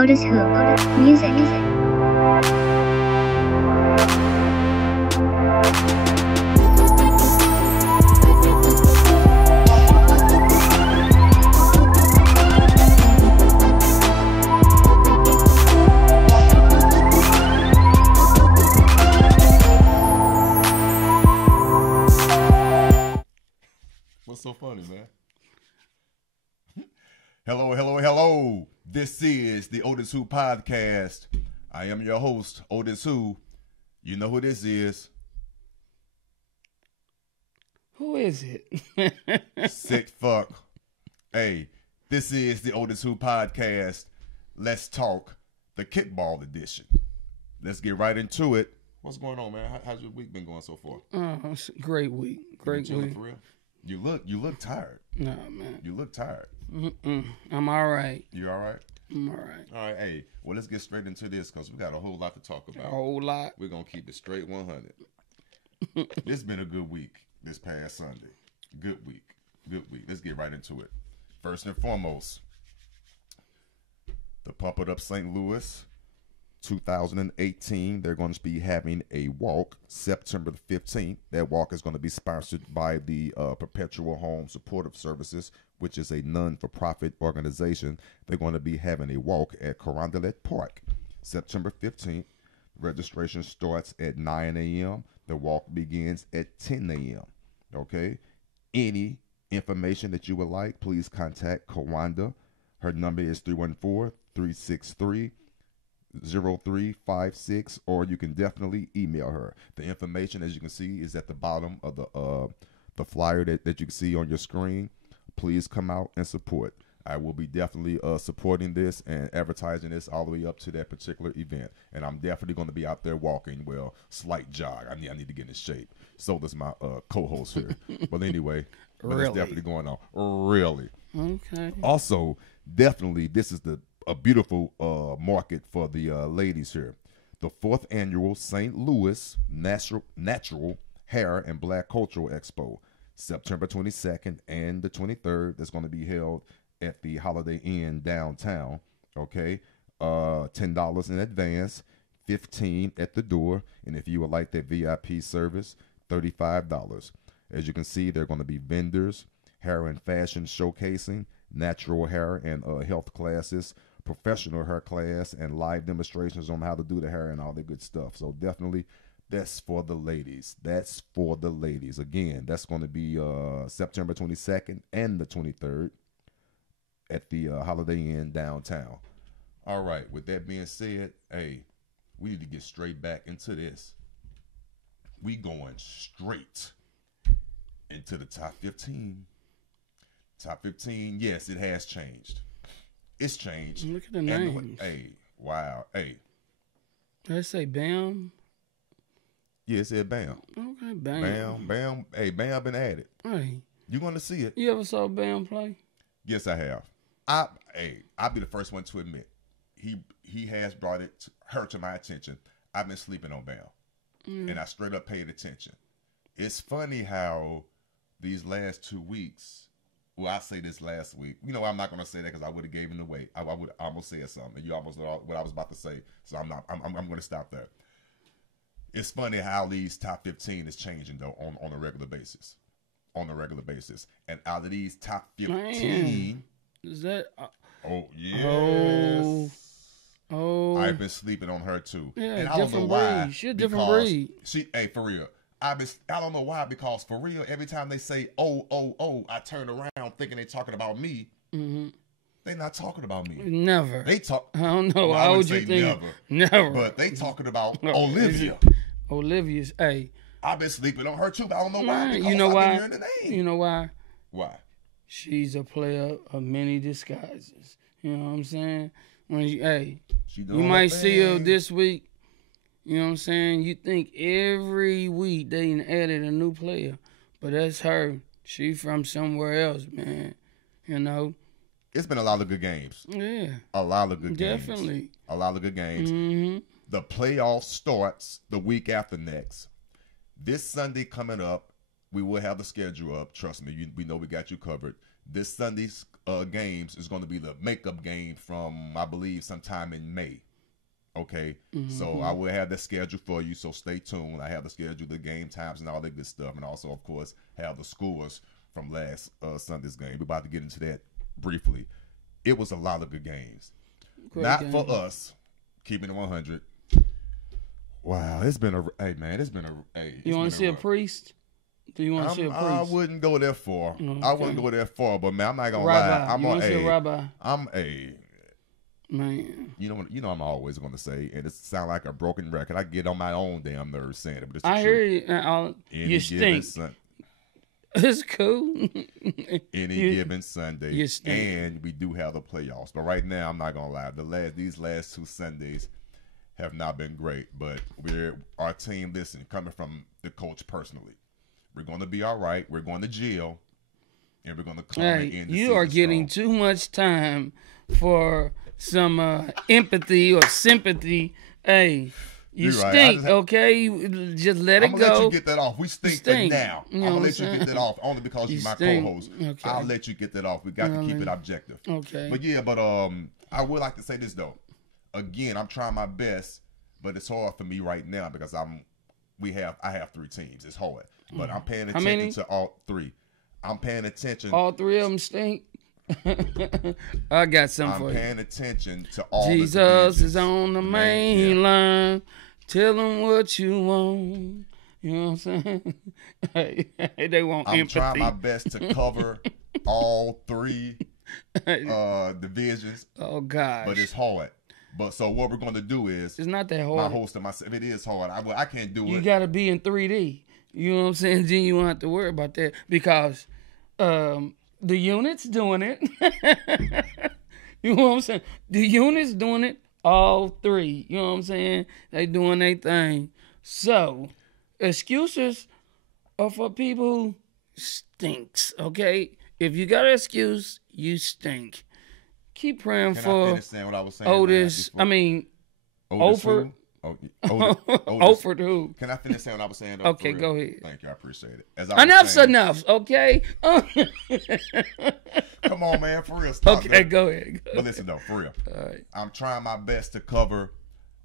oTISwHO Music. What's so funny, man? Hello, hello, hello. This is the oTISwHO podcast. I am your host, oTISwHO. You know who this is. Who is it? Sicc Fucc. Hey, this is the oTISwHO podcast. Let's talk the kickball edition. Let's get right into it. What's going on, man? How's your week been going so far? It's a great week. Great week. For real? You look tired. Nah, man. You look tired. I'm all right. You all right? I'm all right. All right, hey, well, let's get straight into this because we got a whole lot to talk about. A whole lot. We're going to keep it straight 100. It's been a good week this past Sunday. Good week. Good week. Let's get right into it. First and foremost, the Pump It Up St. Louis 2018, they're going to be having a walk September the 15th. That walk is going to be sponsored by the Perpetual Home Supportive Services, which is a non-for-profit organization. They're going to be having a walk at Carondelet Park September 15th. Registration starts at 9 a.m. The walk begins at 10 a.m. Okay? Any information that you would like, please contact Kawanda. Her number is 314-363-0356, or you can definitely email her. The information, as you can see, is at the bottom of the flyer that you can see on your screen. Please come out and support. I will be definitely supporting this and advertising this all the way up to that particular event. And I'm definitely going to be out there walking. Well, slight jog. I need to get in shape. So does my co-host here. But anyway, Really? That's definitely going on. Really. Okay. Also, definitely, this is a beautiful market for the ladies here. The 4th annual St. Louis Natural Hair and Black Cultural Expo, September 22nd and the 23rd. That's going to be held at the Holiday Inn downtown. Okay, $10 in advance, $15 at the door, and if you would like that VIP service, $35. As you can see, there are going to be vendors, hair and fashion showcasing, natural hair and health classes, professional hair class, and live demonstrations on how to do the hair and all the good stuff. So definitely, that's for the ladies. That's for the ladies. Again, that's going to be September 22nd and the 23rd at the Holiday Inn downtown. All right, with that being said, hey, we need to get straight back into this. We going straight into the top 15. Top 15, yes, it has changed. It's changed. Look at the names. Hey, wow. Hey. Did I say Bam? Yeah, it said Bam. Okay, Bam. Bam. Hey, Bam been at it. Hey. You're going to see it. You ever saw Bam play? Yes, I have. I'll be the first one to admit. He has brought her to my attention. I've been sleeping on Bam. And I straight up paid attention. It's funny how these last 2 weeks, well, I say this last week. You know, I'm not going to say that because I would have gave it away. I would almost say something. And you almost know what I was about to say. So I'm going to stop there. It's funny how these top 15 is changing, though, on a regular basis. On a regular basis. And out of these top 15... Man. Is that... oh, yes. Oh. I've been sleeping on her, too. Yeah, and I don't know why. She's a different breed. Hey, for real. I don't know why, because for real, every time they say, oh, I turn around thinking they're talking about me. Mm-hmm. They're not talking about me. Never. They talk. I don't know. Well, How would you think? Never. But they talking about Olivia. Olivia's, hey. I've been sleeping on her, too, but I don't know why. You know why? The name. You know why? Why? She's a player of many disguises. You know what I'm saying? When you might see her this week. You know what I'm saying? You think every week they added a new player, but that's her. She from somewhere else, man. You know? It's been a lot of good games. Yeah. A lot of good games. Definitely. A lot of good games. Mm-hmm. The playoff starts the week after next. This Sunday coming up, we will have the schedule up. Trust me, we know we got you covered. This Sunday's games is going to be the makeup game from, I believe, sometime in May. Okay, so I will have the schedule for you, so stay tuned. I have the schedule, the game times, and all that good stuff, and also, of course, have the scores from last Sunday's game. We're about to get into that briefly. It was a lot of good games. Great Not game. for us, keeping it 100. Wow, it's been a You want to see a priest? Do you want to see a priest? I wouldn't go that far. Okay. I wouldn't go that far, but man, I'm not gonna Rabbi. lie. You want to see a rabbi? I'm a man. You know I'm always gonna say, and it sounds like a broken record. I get on my own damn nerves saying it, but it's the I truth. hear you. You stink. It's cool. Any given Sunday, you stink. And we do have the playoffs. But right now, I'm not gonna lie. These last 2 Sundays have not been great. But our team. Listen, coming from the coach personally, we're gonna be all right. We're going to jail, and we're gonna come in. You are getting too much time for some empathy or sympathy. Hey. You stink, okay? Just let it go. I'm going to let you get that off. We stink for now. I'm going to let you get that off only because you're my co-host. Okay. I'll let you get that off. We got to keep it objective. Okay. But yeah, I would like to say this, though. Again, I'm trying my best, but it's hard for me right now because I have 3 teams. It's hard. But I'm paying attention to all 3. I'm paying attention. All 3 of them stink? I got something for you. I'm paying attention to all Jesus is on the main line. Tell them what you want. You know what I'm saying? They want empathy. I'm trying my best to cover all 3 divisions. Oh, gosh. But it's hard. But so what we're going to do is... It's not that hard. My host and myself, it is hard. I can't do it. You got to be in 3D. You know what I'm saying? Then you won't have to worry about that because... the unit's doing it. You know what I'm saying? The unit's doing it. All 3. You know what I'm saying? They doing their thing. So, excuses are for people who stinks, okay? If you got an excuse, you stink. Keep praying for I finish saying what I was saying Otis. Ofer. Ofer who? Can I finish saying what I was saying? Okay, go ahead. Thank you. I appreciate it. Enough's enough, okay? Come on, man. For real. Okay, go ahead. But listen, though, for real. All right. I'm trying my best to cover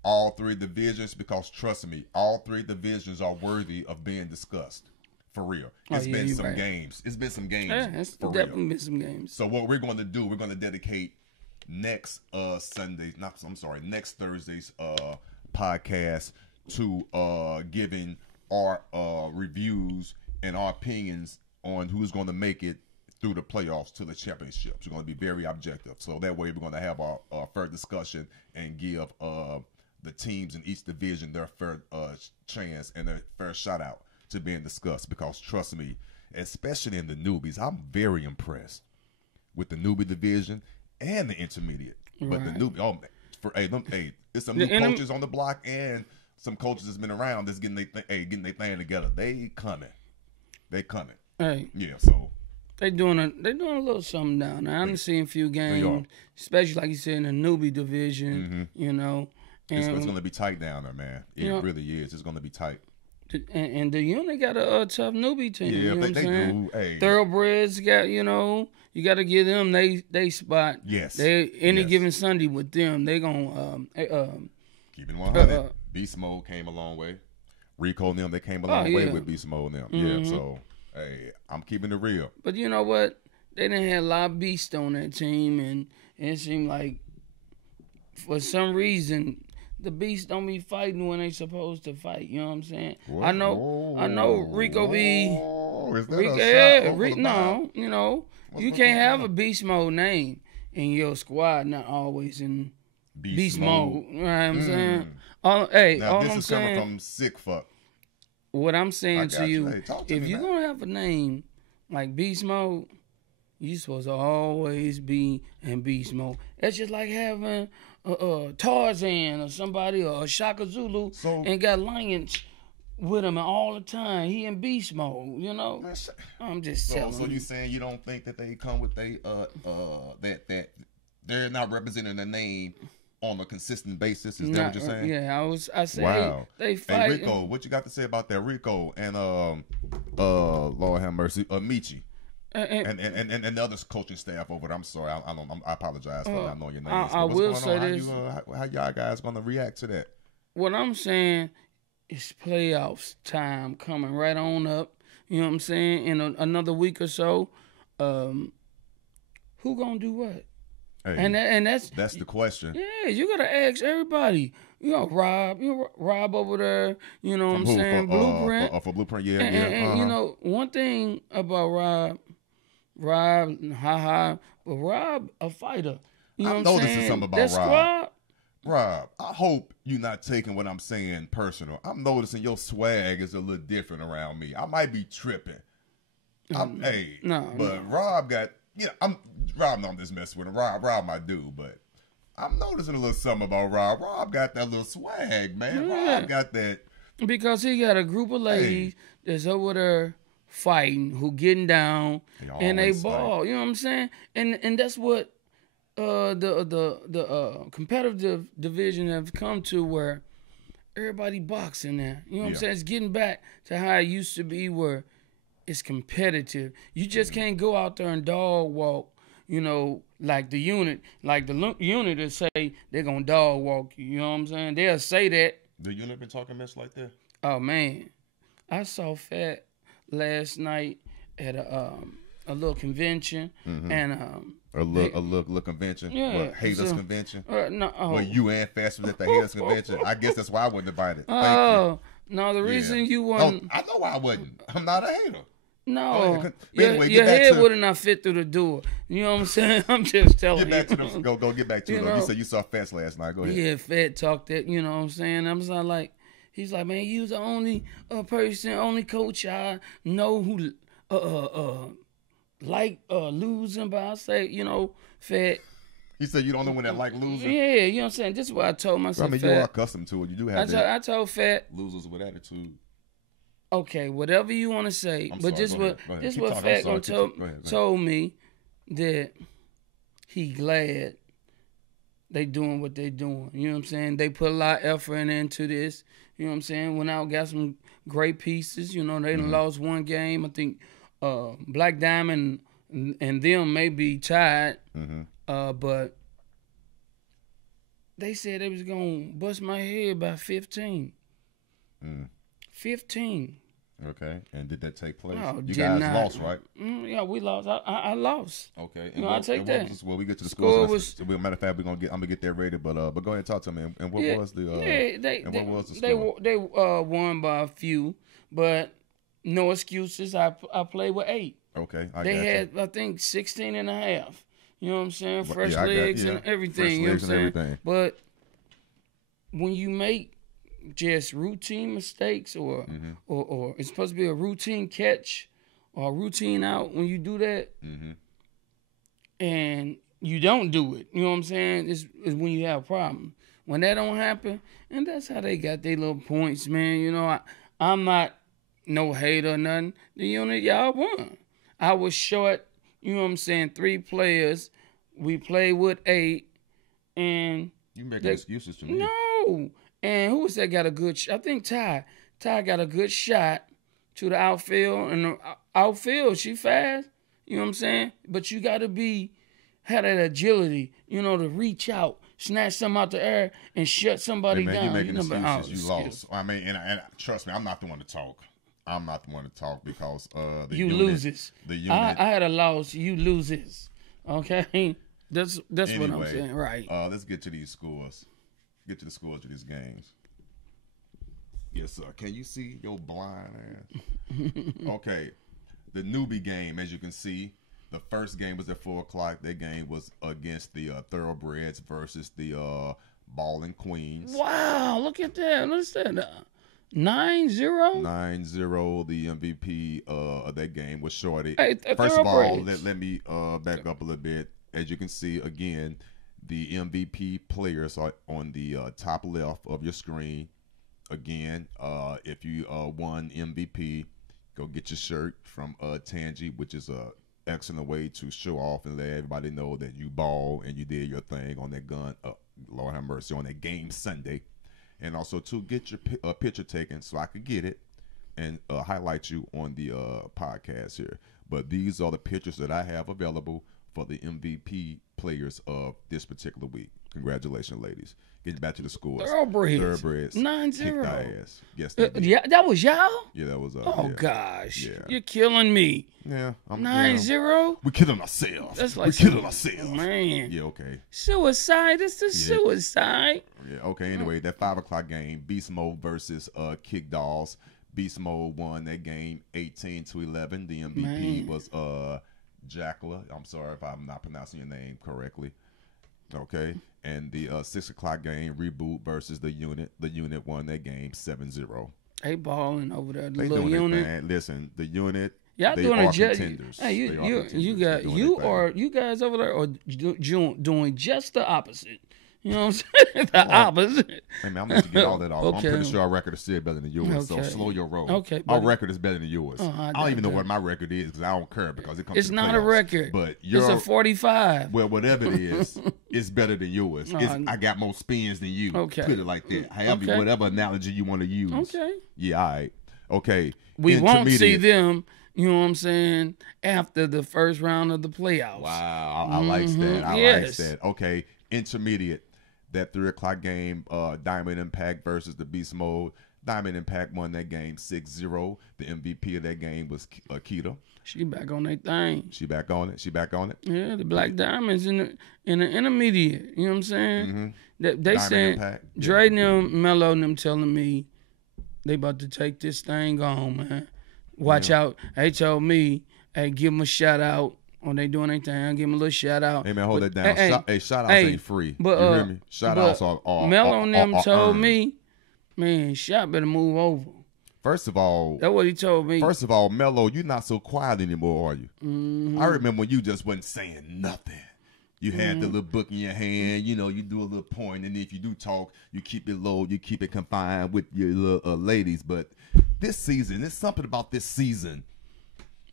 all 3 divisions because, trust me, all 3 divisions are worthy of being discussed. For real. It's been some games. It's been some games. Yeah, it's definitely been some games. So what we're going to do, we're going to dedicate next Thursday's podcast to giving our reviews and our opinions on who's going to make it through the playoffs to the championships. We're going to be very objective. So that way we're going to have our fair discussion and give the teams in each division their fair chance and their fair shout out to being discussed. Because trust me, especially in the newbies, I'm very impressed with the newbie division and the intermediate. Right. But the newbie, it's some new coaches on the block and some coaches that's been around that's getting their thing together. They coming. Hey. Yeah, so they doing a little something down there. I've seen a few games, especially like you said in the newbie division. You know, and it's going to be tight down there, man. It really is. It's going to be tight. And the unit got a tough newbie team. Yeah, you know they do. Hey. Thoroughbreds got, you got to give them they spot. Yes. Any given Sunday with them, they gonna keep it 100. Beast Mode came a long way. Rico and them, they came a long way with Beast Mode and them. Yeah, so hey, I'm keeping it real. But you know what? They didn't have a lot of beasts on that team, and it seemed like for some reason the beasts don't be fighting when they supposed to fight. You know what I'm saying? What? I know Rico be. Is that you can't have a beast mode name in your squad, not always in beast mode. You know what I'm saying? This is coming from Sicc Fucc. What I'm saying to you, if you're gonna have a name like beast mode, you're supposed to always be in beast mode. That's just like having Tarzan or somebody or Shaka Zulu and got lions with him all the time. He in beast mode, I'm just telling you. So you saying you don't think that they come with that they're not representing the name on a consistent basis. Is that what you're saying? Yeah, I say wow. they fight. Hey, Rico, what you got to say about that? Rico and Lord have mercy, Michi. And the other coaching staff over there. I'm sorry, I apologize for not knowing your names. I will say this: how y'all guys gonna react to that? What I'm saying is playoffs time coming right on up. You know what I'm saying? In another week or so, who gonna do what? Hey, and that's the question. Yeah, you gotta ask everybody. You know, Rob over there. You know what I'm saying? Blueprint. For Blueprint, yeah, And you know, one thing about Rob, but Rob a fighter. You know I'm what I'm saying? noticing something about Rob. Rob, I hope you're not taking what I'm saying personal. I'm noticing your swag is a little different around me. I might be tripping. Rob got, Rob, no, I'm just messing with him. Rob my dude, but I'm noticing a little something about Rob. Rob got that little swag, man. Yeah. Rob got that. Because he got a group of ladies that's over there fighting, who getting down, and they ball. Fight. You know what I'm saying? And that's what the competitive division have come to, where everybody boxing now. You know what I'm saying? It's getting back to how it used to be, where it's competitive. You just can't go out there and dog walk, like the unit. Like the unit will say they're going to dog walk you. You know what I'm saying? They'll say that. The unit been talking mess like that? Oh, man. I saw Fat last night at a little convention. And a little convention? Yeah. What, haters convention? No. Well, you and Fast was at the haters convention? I guess that's why I wasn't invited. Oh, no, the reason you wasn't... I know why I wasn't. I'm not a hater. No, your head would have not fit through the door. You know what I'm saying? I'm just telling you. Go get back to it. You said you saw Fats last night. Go ahead. Yeah, Fat talked that. You know what I'm saying? I'm just like, he's like, man, you the only only coach I know who like losing. But I say, Fat. He said you don't know when that like losing. Yeah, you know what I'm saying. This is what I told myself. I mean, you are accustomed to it. You do have that. I told Fat losers with attitude. Okay, whatever you want to say, but this what Fat told me, that he glad they doing what they doing. You know what I'm saying? They put a lot of effort into this. You know what I'm saying? Went out, got some great pieces. They done lost one game. I think Black Diamond and them may be tied, but they said they was gonna bust my head by 15. 15. Okay, and did that take place? No, you guys lost, right? Yeah, we lost. I lost. Okay, and I take that. Well, we get to the score. Matter of fact, I'm gonna get that ready. But go ahead and talk to me. And what was the? What was the score? They won by a few, but no excuses. I played with 8. Okay, they had I think 16 and a half. You know what I'm saying? Fresh legs and everything. You know what I'm saying? But when you make just routine mistakes or it's supposed to be a routine catch or a routine out, when you do that and you don't do it, you know what I'm saying, is when you have a problem. When that don't happen, and that's how they got their little points, man. I'm not no hater or nothing. The unit, y'all won. I was short, you know what I'm saying, 3 players. We played with 8, and you making excuses to me. No. And who was that got a good shot? I think Ty. Ty got a good shot to the outfield. And the outfield, she fast. You know what I'm saying? But you got to have that agility, to reach out, snatch something out the air, and shut somebody down. You're making excuses. You lost. I mean, and trust me, I'm not the one to talk. Because the you unit, loses. The unit. I had a loss. You loses. Okay? That's anyway, what I'm saying. Right. Let's get to these scores. Get to the scores of these games. Yes, sir. Can you see your blind ass? Okay. The newbie game, as you can see, the first game was at 4 o'clock. That game was against the Thoroughbreds versus the Balling Queens. Wow, look at that. What's that? 9-0? 9-0. The MVP of that game was Shorty. Hey, first of all, let me back up a little bit. As you can see, again, the MVP players are on the top left of your screen. Again, if you won MVP, go get your shirt from Tangy, which is a excellent way to show off and let everybody know that you ball and you did your thing on that gun Lord have mercy, on that game Sunday. And also to get your picture taken so I could get it and highlight you on the podcast here. But these are the pictures that I have available for the MVP players of this particular week. Congratulations, ladies. Getting back to the scores. Thoroughbreds. 9-0. Kicked our ass. Yes, yeah, that was y'all? Yeah, that was Oh, yeah. gosh. Yeah. You're killing me. Yeah. 9-0? We're killing ourselves. That's like we're killing ourselves. Man. Yeah, okay. Suicide. It's the suicide. Yeah, okay. Anyway, that 5 o'clock game, Beast Mode versus KICKBALL. Beast Mode won that game 18-11. The MVP was Jackla. I'm sorry if I'm not pronouncing your name correctly. Okay. And the 6 o'clock game, Reboot versus the Unit. The Unit won that game 7-0. They balling over there. The they little doing Unit. Thing. Listen, the Unit. Y'all doing a contenders. Hey, you guys over there are doing just the opposite. You know what I'm saying? The opposite. Hey, man, I'm going to get all that off. Okay. I'm pretty sure our record is still better than yours, so slow your roll. Okay, our record is better than yours. I don't even know what my record is because I don't care because it comes It's to the not playoffs. a record. But it's a 45. Well, whatever it is, it's better than yours. I got more spins than you. Okay. Put it like that. However, whatever analogy you want to use. Okay. Yeah, all right. Okay. We won't see them, you know what I'm saying, after the first round of the playoffs. Wow. I like that. I like that. Okay. Intermediate. That 3 o'clock game, Diamond Impact versus the Beast Mode. Diamond Impact won that game 6-0. The MVP of that game was Keita. She back on that thing. She back on it. Yeah, the Black Diamonds in the intermediate. You know what I'm saying? Mm-hmm. They said Dre and them, Mello and them telling me they about to take this thing on, man. Watch out. They told me, hey, give them a shout out. When they doing anything, I'll give them a little shout out. Hey, man, hold it down. Shout outs ain't free. But, you hear me? Shout outs are Mello and them told me, man, Shot better move over. First of all, that's what he told me. First of all, Mello, you're not so quiet anymore, are you? Mm-hmm. I remember when you just wasn't saying nothing. You had the little book in your hand, you know, you do a little point, and if you do talk, you keep it low, you keep it confined with your little ladies. But this season, there's something about this season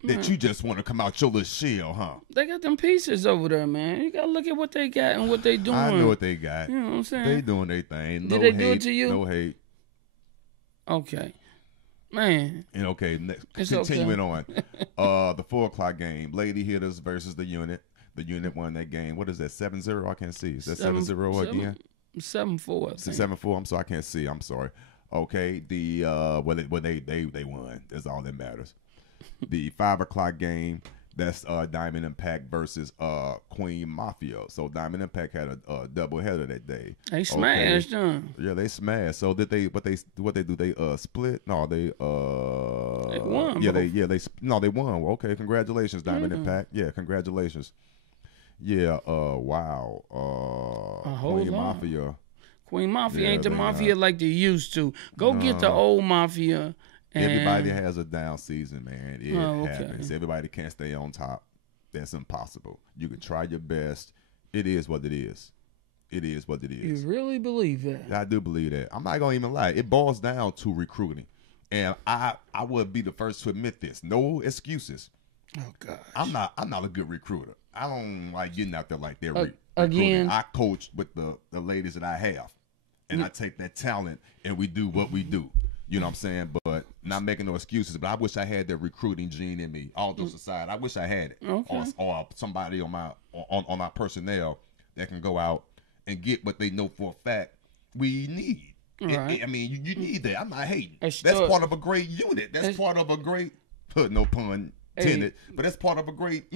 that you just want to come out your little shell, huh? They got them pieces over there, man. You got to look at what they got and what they doing. I know what they got. You know what I'm saying? They doing their thing. Did they do it to you? No hate. Okay. Man. And okay, continuing on. The 4 o'clock game, Lady Hitters versus the Unit. The Unit won that game. What is that, 7-0? I can't see. Is that 7-0 again? 7-4. 7-4. I'm sorry, I can't see. I'm sorry. Okay, they won. That's all that matters. The 5 o'clock game, that's Diamond Impact versus Queen Mafia. So Diamond Impact had a double header that day. They smashed them. Yeah, they smashed. So did they? What they do? They split? No, they won. Yeah, they won. Okay, congratulations, Diamond Impact. Yeah, congratulations. Yeah. Wow. Queen Mafia. Queen Mafia ain't the mafia like they used to. Go get the old mafia. Everybody has a down season, man. It happens. Everybody can't stay on top. That's impossible. You can try your best. It is what it is. It is what it is. You really believe that? I do believe that. I'm not gonna even lie. It boils down to recruiting, and I would be the first to admit this. No excuses. Oh gosh. I'm not a good recruiter. I don't like getting out there like that. Again, I coach with the ladies that I have, and I take that talent and we do what we do. You know what I'm saying? But not making no excuses. But I wish I had that recruiting gene in me. All those aside, I wish I had it. Okay. Or somebody on my personnel that can go out and get what they know for a fact we need. Right. I mean, you need that. I'm not hating. That's still, part of a great unit. That's part of a great, no pun intended, but that's part of a great,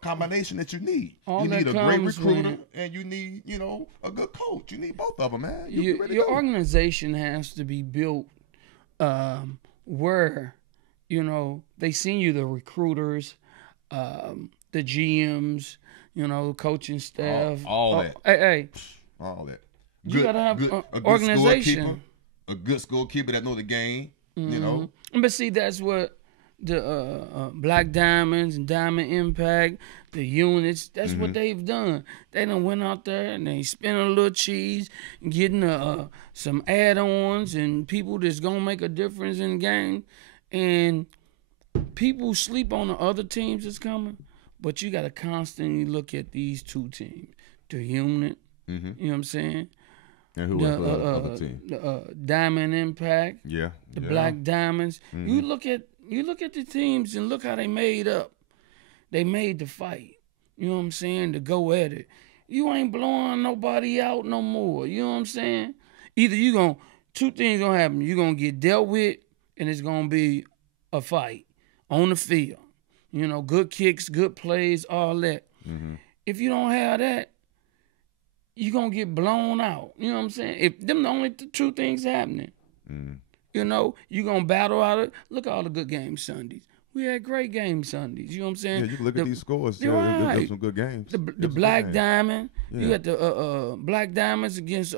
combination that you need. You need a great recruiter and you need, a good coach. You need both of them, man. Your organization has to be built where, they send you the recruiters, the GMs, coaching staff. All that. Hey. All that. You got to have an organization. A good scorekeeper that know the game, But see, that's what the Black Diamonds and Diamond Impact, the units, that's what they've done. They done went out there and they spent a little cheese, getting some add-ons and people that's going to make a difference in the game. And people sleep on the other teams that's coming, but you got to constantly look at these two teams, the unit You know what I'm saying? And who was the other team? The Diamond Impact. Yeah. The Black Diamonds. You look at the teams and look how they made up. They made the fight. You know what I'm saying? To go at it. You ain't blowing nobody out no more. You know what I'm saying? Either two things gonna happen. You're gonna get dealt with, and it's gonna be a fight on the field. You know, good kicks, good plays, all that. If you don't have that, you're gonna get blown out. You know what I'm saying? If them the only two things happening, you know, you're gonna battle out of. Look at all the good games Sundays. We had great games Sundays. You know what I'm saying? Yeah, you can look at these scores. There's some good games. The Black Diamond. Yeah. You got the Black Diamonds against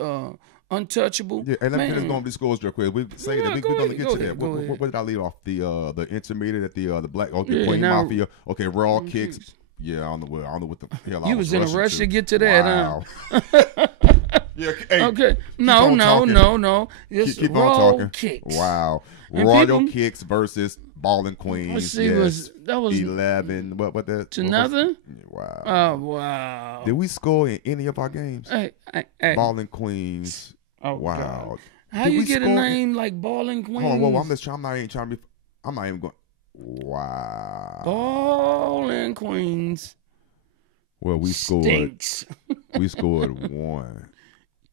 Untouchable. Yeah, and let me finish going over these scores real quick. We say that we're gonna get to that. What did I leave off? The intermediate at the Black Queen Mafia. Okay, raw kicks. Yeah, I don't know what the hell. You was in a rush to get to that, wow. huh? Yeah. Hey, okay. No. Just keep raw on talking. Kicks. Wow. Royal Kicks versus Ballin' Queens. Let's see, that was 11. What that? To nothing. Wow. Oh wow. Did we score in any of our games? Hey. Ballin' Queens. Oh wow. God. How you get a name like Ballin' Queens? Hold on, I'm not even going. Wow. Ballin' Queens. Well, we Stinks. We scored one.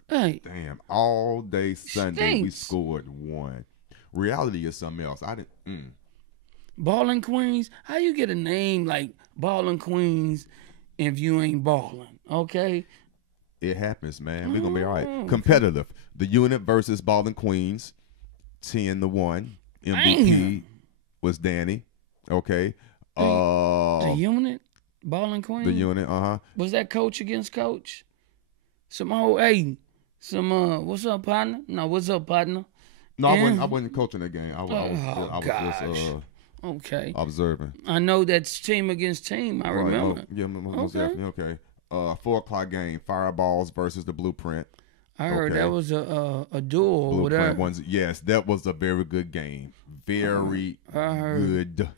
Hey. Damn. All day Sunday Stinks. we scored one. Reality is something else. I didn't. Ballin' Queens. How you get a name like Ballin' Queens if you ain't ballin'? Okay. It happens, man. We're gonna be all right. Competitive. The unit versus Ballin' Queens. 10-1. MVP was Danny. Okay. The unit? Ballin' Queens? The unit, Was that coach against coach? What's up, partner? No, what's up, partner? No, I wasn't coaching that game. I was just okay. observing. I know that's team against team. I remember. Yeah, most definitely. Okay. 4:00 game. Fireballs versus the Blueprint. I heard that was a duel. Blueprint ones. Yes, that was a very good game. Very good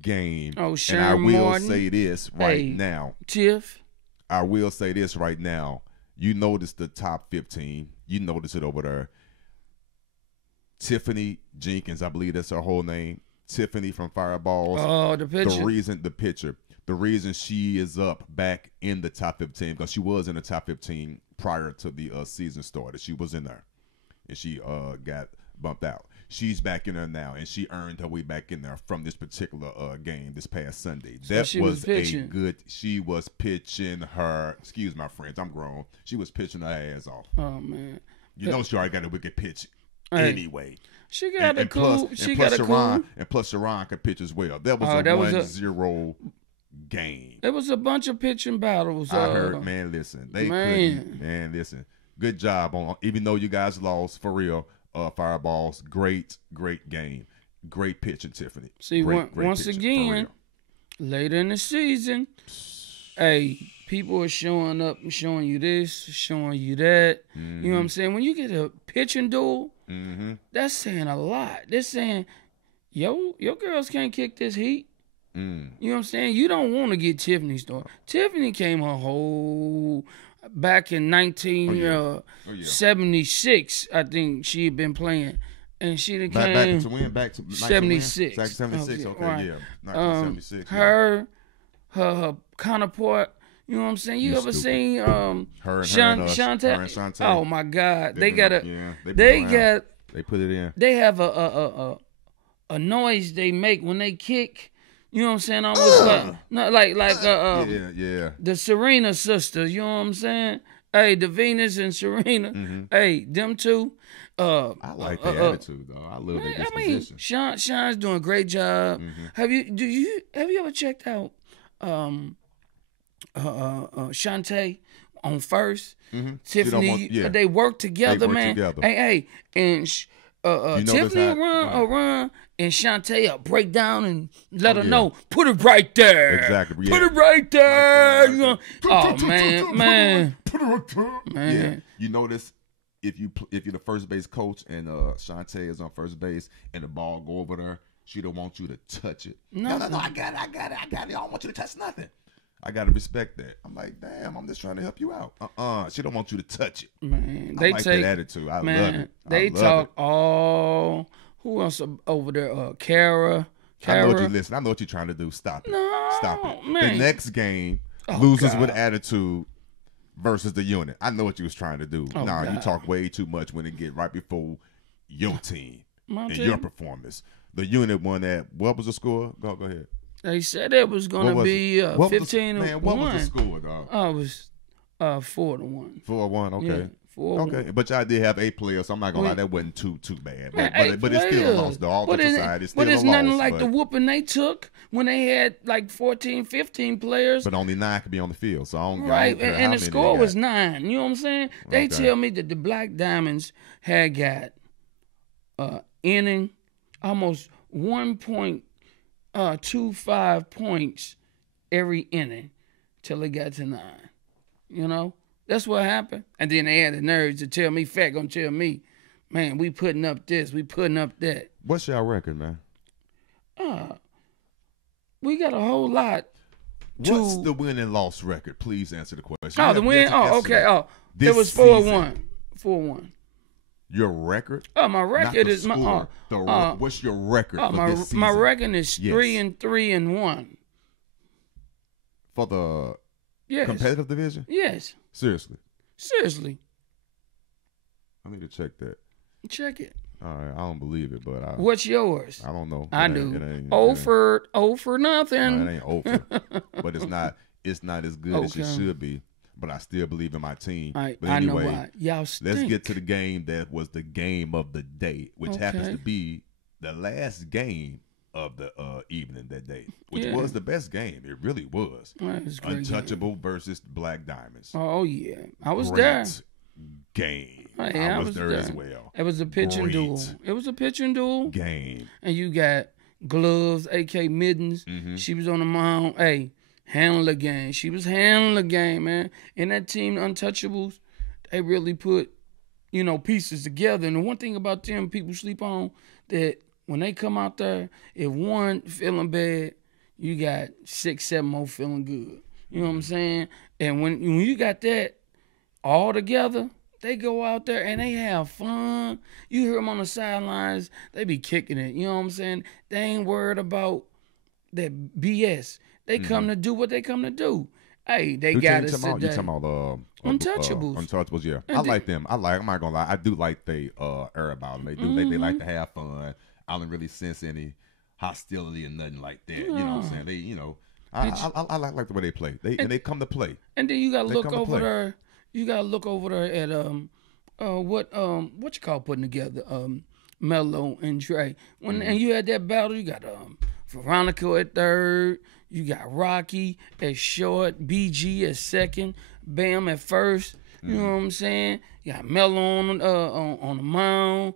game. Oh, and I will Martin. say this now. Tiff. I will say this right now. You notice the top 15. You notice it over there. Tiffany Jenkins, I believe that's her whole name. Tiffany from Fireballs. Oh, the pitcher. The reason she is up back in the top 15, because she was in the top 15 prior to the season started. She was in there, and she got bumped out. She's back in there now, and she earned her way back in there from this particular game this past Sunday. So that she was pitching. She was pitching her. Excuse my friends, I'm grown. She was pitching her ass off. Oh man, you know she already got a wicked pitch anyway. She got a cool. And plus Sharon could pitch as well. That was a 1-0 game. There was a bunch of pitching battles. I heard, man. Listen, listen. Good job on. Even though you guys lost, for real. Fireballs, great game, great pitching, Tiffany. See, once again, later in the season, hey, people are showing up and showing you this, showing you that. Mm-hmm. You know what I'm saying? When you get a pitching duel, that's saying a lot. They're saying, your girls can't kick this heat. You know what I'm saying? You don't want to get Tiffany started. Tiffany came her whole back in 1976. I think she had been playing, and she came back to 76. 76. Okay, right. Yeah, 1976. Her counterpart. You know what I'm saying? You ever seen Shantae? Oh my God, they put it in. They have a noise they make when they kick. You know what I'm saying? Almost like the Serena sisters. You know what I'm saying? Hey, the Venus and Serena. Hey, them two. I like their attitude though. I love their disposition. Sean's doing a great job. Have you ever checked out Shantae on First? Tiffany, they work together, man. Hey, and Tiffany will run, and Shantae will break down and let her know. Put it right there. Exactly. Put it right there. Oh man. Yeah. You notice if you're the first base coach and Shantae is on first base and the ball go over there, she don't want you to touch it. No, I got it. I don't want you to touch nothing. I gotta respect that. I'm like, damn, I'm just trying to help you out. She don't want you to touch it. Man, I like that attitude. I love it. They talk all. Who else over there? Kara. I know what you listen. I know what you're trying to do. Stop it. No, Stop it. Man. The next game, losers with attitude versus the unit. I know what you was trying to do. You talk way too much when it get right before your team and your performance. The unit won that. What was the score? Go ahead. They said it was going to be 15-1. Man, what was the score, dog? Oh, it was 4-1. 4-1, okay. Yeah, 4-1. Okay, but y'all did have 8 players, so I'm not going to lie, that wasn't too bad. But it's still a loss, though. All jokes aside, it's still a loss. But it's nothing like the whooping they took when they had like 14, 15 players. But only 9 could be on the field, so I don't Right, and the score was 9. You know what I'm saying? They tell me that the Black Diamonds had got inning almost 1.25 points every inning till they got to 9. You know? That's what happened. And then they had the nerves to tell me, Fat gonna tell me, man, we putting up this, we putting up that. What's your record, man? We got a whole lot. What's the win and loss record? Please answer the question. The win? Okay. It was 4-1. 4-1. Your record? My record is score, what's your record for this season? My record is 3-3-1. For the competitive division? Yes. Seriously. I need to check that. Check it. All right, I don't believe it, but what's yours? I don't know. I do. 0 for nothing. No, it ain't 0 for, but it's not as good as it should be. But I still believe in my team. Right, but anyway, I know why. Y'all stink. Let's get to the game that was the game of the day, which happens to be the last game of the evening that day, which was the best game. It really was. Untouchable versus Black Diamonds. Oh yeah, I was there. Game. I was there as well. It was a pitching duel. It was a pitching duel game. And you got gloves, AK middens. Mm-hmm. She was on the mound. Hey, handle the game. She was handling the game, man. And that team, the Untouchables, they really put, pieces together. And the one thing about them, people sleep on, that when they come out there, if one feeling bad, you got 6, 7 more feeling good. You know what I'm saying? And when you got that all together, they go out there and they have fun. You hear them on the sidelines, they be kicking it. You know what I'm saying? They ain't worried about that BS. They come to do what they come to do. Hey, they got to sit there. You talking about Untouchables. Untouchables, yeah. I like them. I'm not gonna lie. I do like they air about them. They do. They like to have fun. I don't really sense any hostility or nothing like that. You know what I'm saying? They, I like the way they play. They come to play. And then you gotta look over there. You gotta look over there at what you call putting together Mello and Dre. And you had that battle, you got Veronica at third, you got Rocky at short, BG at second, Bam at first. You know what I'm saying? You got Mello on the mound.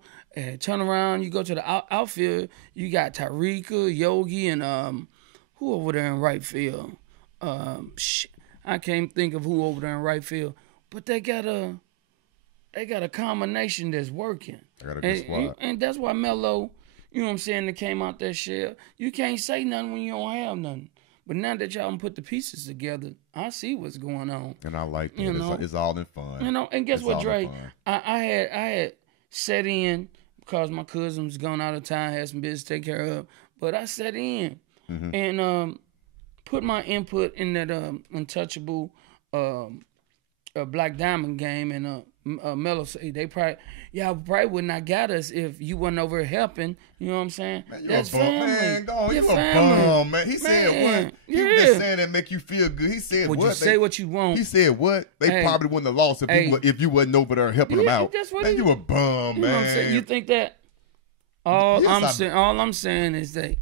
Turn around, you go to the outfield. You got Tarika, Yogi, and who over there in right field? I can't think of who over there in right field. But they got a combination that's working. I got a good squad. And that's why Mello, you know what I'm saying, that came out that shell. You can't say nothing when you don't have nothing. But now that y'all put the pieces together, I see what's going on. And I like that. It's all in fun. And guess what, Dre? I had set in because my cousin was going out of town, had some business to take care of. But I set in and put my input in that Untouchable Black Diamond game, and Mello said y'all probably would not got us if you wasn't over helping. You know what I'm saying? Man, that's family. Man, you a bum, man. He said what? You just saying that make you feel good. He said would what? You say what you want. He said what? They probably wouldn't have lost if you wasn't over there helping them out. That's what man, you a bum, you know what I'm saying? You think that? All I'm saying is that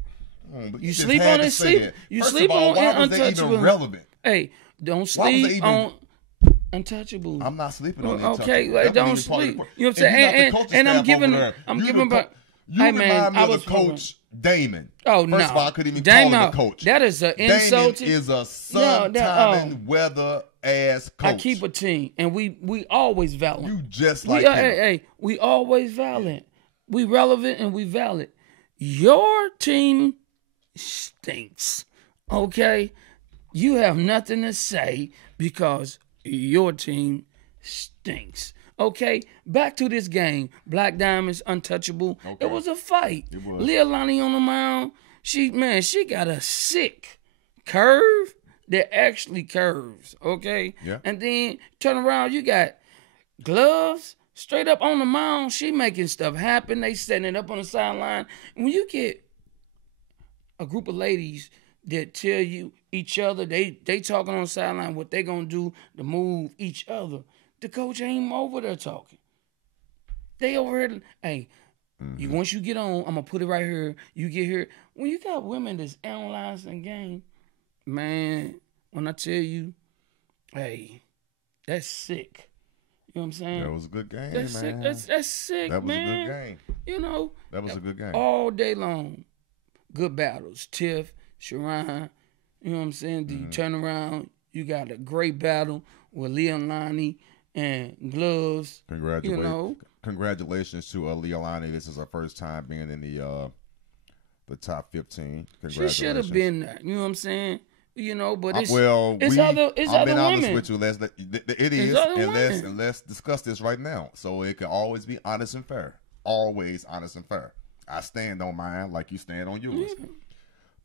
you sleep on this seat. You sleep on Untouchable. Even relevant? Hey, don't sleep on Untouchables. I'm not sleeping on Untouchables. Okay, like, don't sleep. You know what I'm saying? And I'm giving back. You remind me of the coach Damon. Oh, no. First of all, I couldn't even call him a coach. That is an insult. Damon is a sometime weather-ass coach. I keep a team, and we always valid. You just like him. We always valid. We relevant and we valid. Your team stinks, okay? you have nothing to say because your team stinks. Okay, back to this game. Black Diamonds, Untouchable. Okay. It was a fight. It was. Leilani on the mound. She got a sick curve that actually curves. Okay? Yeah. And then turn around, you got gloves straight up on the mound. She making stuff happen. They setting it up on the sideline. When you get a group of ladies that tell you each other, they talking on the sideline what they gonna do to move each other. The coach ain't over there talking. They over here, hey, once you get on, I'm gonna put it right here. You get here. When you got women that's analyzing game, man, when I tell you, hey, that's sick. You know what I'm saying? That was a good game, that's man. Sick. That's sick, that was man. a good game. You know, that was a good game. All day long, good battles. Tiff, Sharon, you know what I'm saying? You turn around, you got a great battle with Leilani and Gloves. Congratulations, you know? Congratulations to Leilani. This is her first time being in the top 15. She should have been there. You know what I'm saying? You know, but it's I'm being honest with you. It is, and let's discuss this right now. So it can always be honest and fair. Always honest and fair. I stand on mine like you stand on yours. Yeah.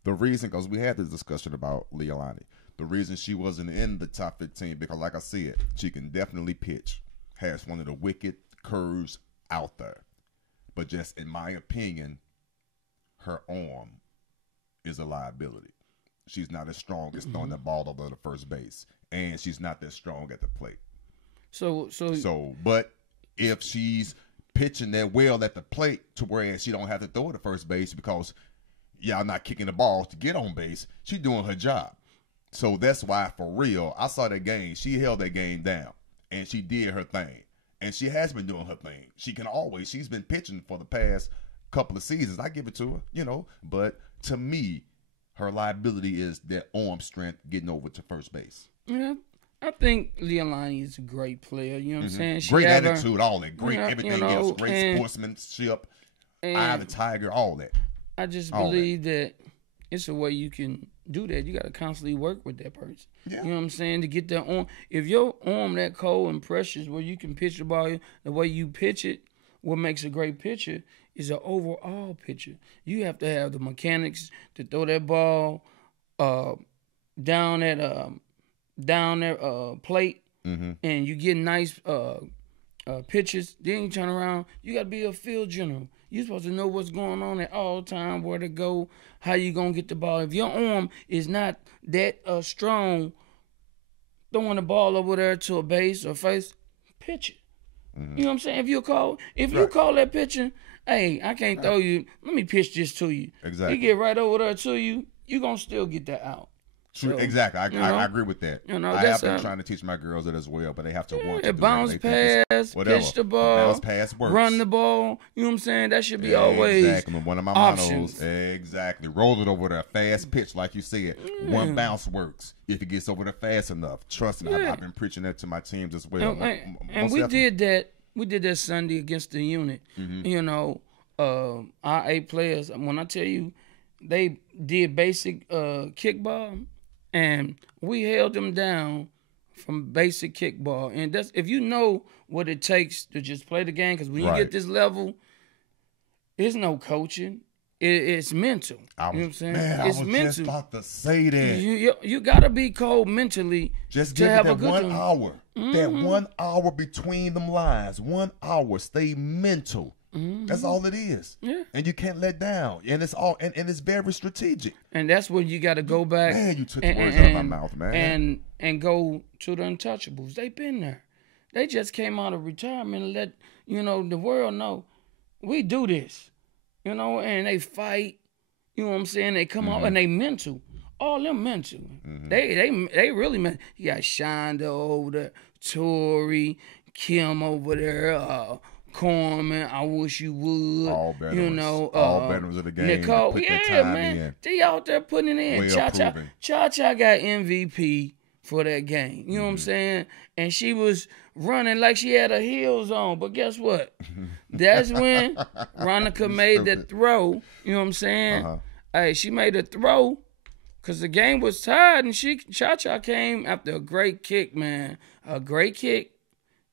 The reason, because we had this discussion about Leilani, the reason she wasn't in the top 15, because like I said, she can definitely pitch, has one of the wicked curves out there. But just in my opinion, her arm is a liability. She's not as strong as throwing the ball over the first base, and she's not that strong at the plate. But if she's pitching that well at the plate to where she don't have to throw it to first base because y'all not kicking the ball to get on base, she's doing her job. So that's why, for real, I saw that game. She held that game down, and she did her thing. And she has been doing her thing. She's been pitching for the past couple of seasons. I give it to her, you know. But to me, her liability is that arm strength getting over to first base. Yeah, I think Leilani is a great player. You know what I'm saying? Great attitude, all that. Great everything else. Great sportsmanship. Eye of the tiger, all that. I just believe that it's a way you can do that. You got to constantly work with that person. Yeah. You know what I'm saying? To get that arm. If your arm that cold and precious where you can pitch the ball the way you pitch it, what makes a great pitcher is an overall pitcher. You have to have the mechanics to throw that ball down that plate, and you get nice pitches. Then you turn around. You got to be a field general. You're supposed to know what's going on at all time, where to go, how you going to get the ball. If your arm is not that strong, throwing the ball over there to a base or face, pitch it. You know what I'm saying? If you call that pitcher, hey, I can't throw you. Let me pitch this to you. Exactly. He get right over there to you. You going to still get that out. So, exactly. I agree with that. You know, I have been trying to teach my girls that as well, but they have to want to bounce pass, pitch the ball, bounce pass works. Run the ball. You know what I'm saying? That should be always exactly one of my mottos. Exactly. Roll it over there, fast pitch, like you said. One bounce works if it gets over there fast enough. Trust me, I've been preaching that to my teams as well. And we did that. We did that Sunday against the unit. You know, our 8 players. When I tell you, they did basic kickball. And we held them down from basic kickball. And that's if you know what it takes to just play the game, because when you get this level, there's no coaching. It's mental. You know what I'm saying? It's mental. Just about to say that. You got to be cold mentally just to have a good 1 hour. That 1 hour between them lines. 1 hour. Stay mental. That's all it is. Yeah. And you can't let down. And it's all and it's very strategic. And that's where you got to go back. Man, you took the words out of my mouth, man. And go to the Untouchables. They've been there. They just came out of retirement and let, the world know we do this. And they fight. You know what I'm saying? They come out and they mental. All them mental. They really mental. You got Shonda over there, Tori, Kim over there, Corman, I wish you would. All veterans. All veterans of the game. Nicole, man. They out there putting it in. Cha-Cha got MVP for that game. You know what I'm saying? And she was running like she had her heels on. But guess what? That's when Ronica made that throw. You know what I'm saying? Hey, she made a throw Because the game was tied, and Cha-Cha came after a great kick, man. A great kick.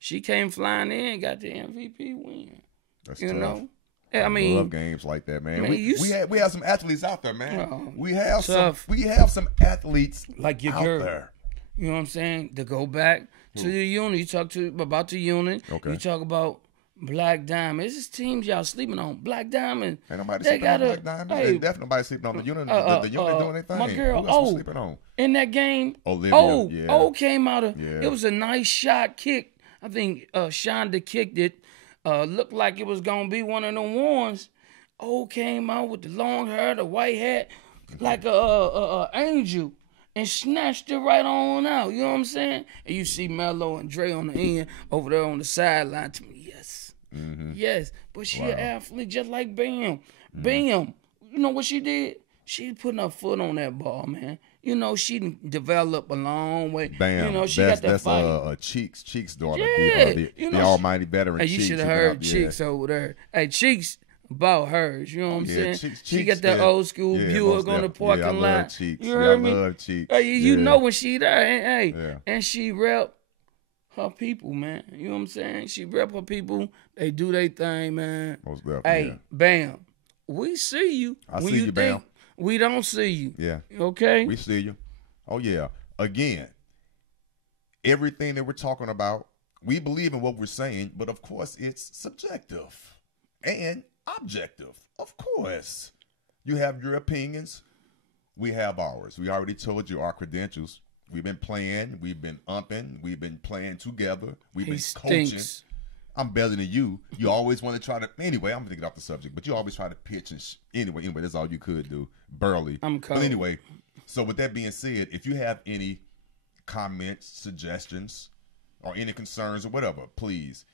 She came flying in, got the MVP win. That's you tough. know? I mean, love games like that, man. Man, we have some athletes out there, man. Oh, we have some athletes like your out girl. there. You know what I'm saying? To go back to the unit. You talk about the unit. Okay. You talk about Black Diamond. It's just teams y'all sleeping on. Black Diamond. Ain't nobody sleeping on Black Diamond. Hey, There's definitely nobody sleeping on the unit. The unit doing their thing. My girl, Who else was sleeping on? In that game, Olivia, came out of. Yeah. It was a nice shot kick. I think Shonda kicked it. Looked like it was gonna be one of them ones. Came out with the long hair, the white hat, like a angel, and snatched it right on out. You know what I'm saying? And you see Melo and Dre on the end over there on the sideline. To me, yes, yes. But she an athlete just like Bam. Bam. You know what she did? She putting her foot on that ball, man. You know, she developed a long way. Bam. You know, she got that fight. That's Cheeks' daughter. Yeah. The almighty veteran. Hey, you should have heard Cheeks over there. Hey, Cheeks about hers. You know what I'm saying? Cheeks, she got that old school Buick on the parking lot. Cheeks. You heard me? I love Cheeks. Hey, you know when she there. And she rep her people, man. You know what I'm saying? She rep her people. They do their thing, man. Most definitely. Hey, Bam. We see you. I see you, Bam. We don't see you. Yeah. Okay? We see you. Oh, yeah. Again, everything that we're talking about, we believe in what we're saying, but of course it's subjective and objective. Of course. You have your opinions. We have ours. We already told you our credentials. We've been playing. We've been umping. We've been playing together. We've been coaching. I'm better than you. You always want to try to. Anyway, I'm going to get off the subject, but you always try to pitch. And anyway, that's all you could do. Burley. But anyway, so with that being said, if you have any comments, suggestions, or any concerns or whatever, please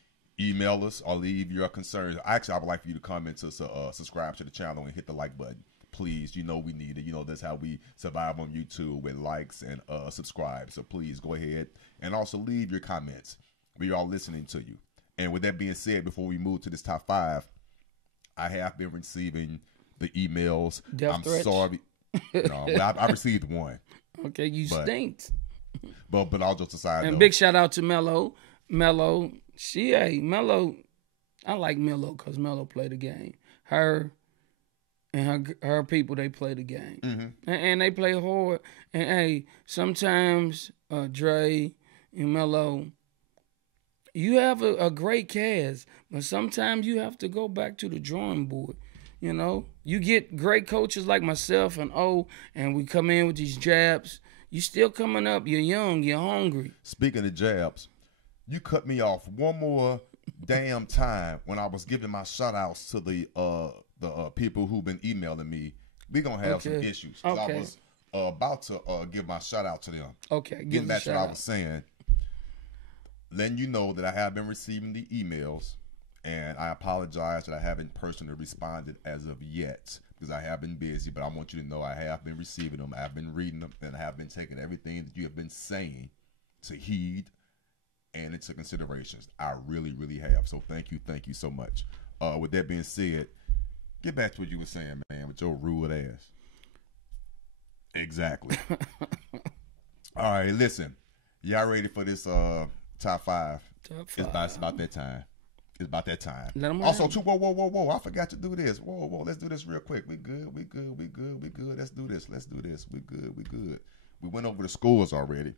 email us or leave your concerns. Actually, I would like for you to comment to subscribe to the channel and hit the like button. Please, you know we need it. You know that's how we survive on YouTube with likes and subscribe. So please go ahead and also leave your comments. We are listening to you. And with that being said, before we move to this top 5, I have been receiving the emails. Death threats? Sorry. No, I received one. Okay, you stink. But all jokes aside, and big shout out to Melo. Melo, I like Melo because Melo played the game. Her and her people, they play the game. And they play hard. And hey, sometimes Dre and Melo, you have a great cast, but sometimes you have to go back to the drawing board. You know, you get great coaches like myself and and we come in with these jabs. You still coming up. You're young. You're hungry. Speaking of jabs, you cut me off one more damn time when I was giving my shout outs to the people who've been emailing me. We're going to have some issues. I was about to give my shout out to them. Okay. Getting back to what I was saying. Letting you know that I have been receiving the emails, and I apologize that I haven't personally responded as of yet because I have been busy, but I want you to know I have been receiving them, I've been reading them, and I have been taking everything that you have been saying to heed and into considerations. I really, really have. So thank you so much. With that being said, get back to what you were saying, man, with your rude ass. Exactly. All right, listen. Y'all ready for this top 5? It's about that time. It's about that time. Also, too, whoa. I forgot to do this. Whoa. Let's do this real quick. We good. Let's do this. We good. We went over the scores already.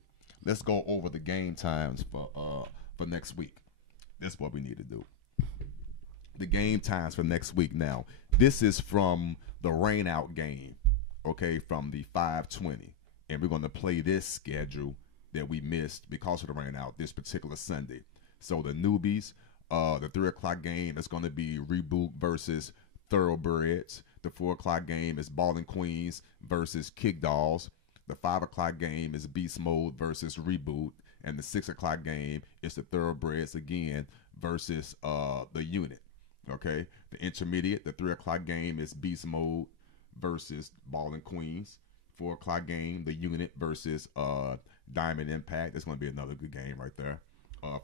Let's go over the game times for next week. That's what we need to do. The game times for next week. Now, this is from the rain out game, okay, from the 5:20. And we're going to play this schedule that we missed because of the rain out this particular Sunday. So the newbies, the 3 o'clock game is going to be Reboot versus Thoroughbreds. The 4 o'clock game is Ballin' Queens versus Kick Dolls. The 5 o'clock game is Beast Mode versus Reboot. And the 6 o'clock game is the Thoroughbreds again versus the unit. Okay? The intermediate, the 3 o'clock game is Beast Mode versus Ballin' Queens. 4 o'clock game, the unit versus Diamond Impact. That's going to be another good game right there.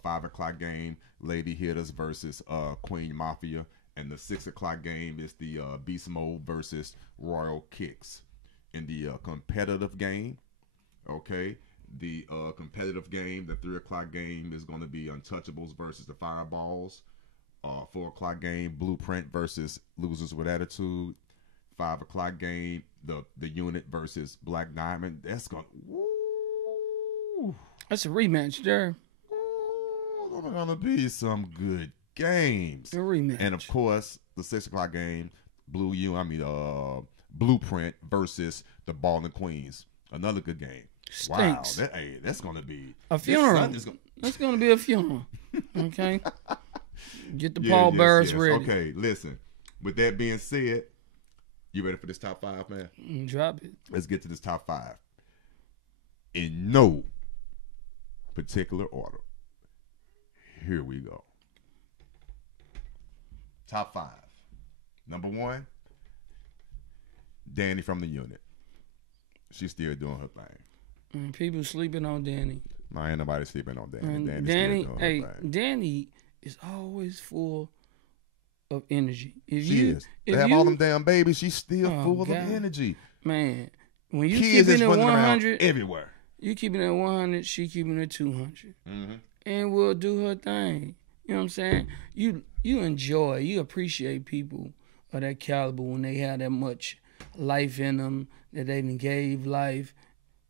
5 o'clock game, Lady Hitters versus Queen Mafia. And the 6 o'clock game is the Beast Mode versus Royal Kicks. in the competitive game. Okay, the competitive game, the 3 o'clock game is going to be Untouchables versus the Fireballs. 4 o'clock game, Blueprint versus Losers with Attitude. 5 o'clock game, the Unit versus Black Diamond. That's going. Woo! That's a rematch there. Ooh, there's gonna be some good games. A rematch. And of course, the 6 o'clock game, Blueprint versus the Ball and Queens. Another good game. Stinks. Wow, that's gonna be a funeral. That's gonna be a funeral. Okay. Get the pallbearers ready. Okay, listen. With that being said, you ready for this top 5, man? Drop it. Let's get to this top 5. In no particular order. Here we go. Top 5. Number 1, Danny from the Unit. She's still doing her thing. People sleeping on Danny. No, ain't nobody sleeping on Danny. Danny is always full of energy. She is. They have all them damn babies. She's still full of energy. Man, when you keep it at 100 everywhere, you keeping it at 100, she keeping it at 200, and will do her thing. You know what I'm saying? You enjoy, you appreciate people of that caliber when they have that much life in them, that they done gave life,